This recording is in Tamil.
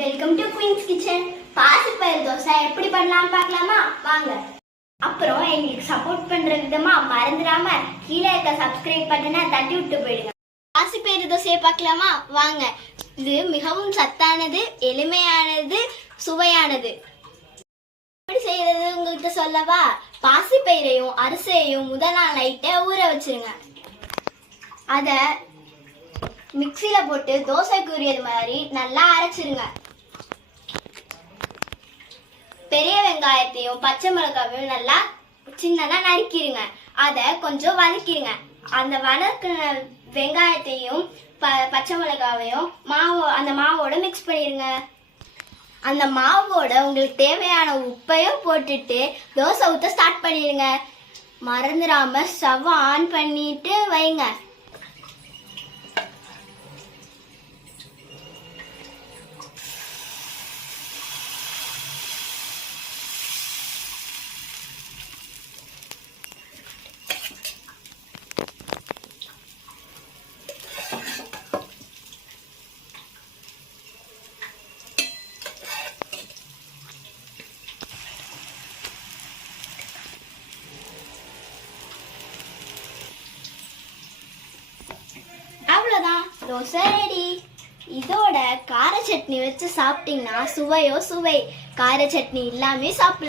வெல்கம் டு குயின்ஸ் கிச்சன் பாசிப்பயிறு தோசை எப்படி பண்ணலாம் பார்க்கலாமா? வாங்க. அப்புறம் எங்களுக்கு சப்போர்ட் பண்ற விதமா மறந்துடாம கீழே இருக்க சப்ஸ்கிரைப் பட்டனை தட்டி விட்டு போயிடுங்க. பாசிப்பயிறு தோசையை பார்க்கலாமா? வாங்க. இது மிகவும் சத்தானது எளிமையானது சுவையானது. எப்படி செய்யறது உங்கள்கிட்ட சொல்லவா? பாசிப்பயிரையும் அரிசியையும் முதல் நாள் ஊற வச்சிருங்க. அதை மிக்சியில் போட்டு தோசைக்குரியது மாதிரி நல்லா அரைச்சிருங்க. பெரிய வெங்காயத்தையும் பச்சை மிளகாவையும் நல்லா சின்னதாக நறுக்கிடுங்க அதை கொஞ்சம் வதக்கிடுங்க அந்த வதக்கின வெங்காயத்தையும் ப பச்சை மிளகாவையும் மாவு அந்த மாவோட மிக்ஸ் பண்ணிடுங்க அந்த மாவோட உங்களுக்கு தேவையான உப்பையும் போட்டுட்டு தோசை ஊற்ற ஸ்டார்ட் பண்ணிடுங்க மறந்துடாம ஸ்டவ் ஆன் பண்ணிட்டு வைங்க. தோசை ரெடி. இதோட கார சட்னி வச்சு சாப்பிட்டீங்கன்னா சுவையோ சுவை. கார சட்னி இல்லாமே சாப்பிடலாம்.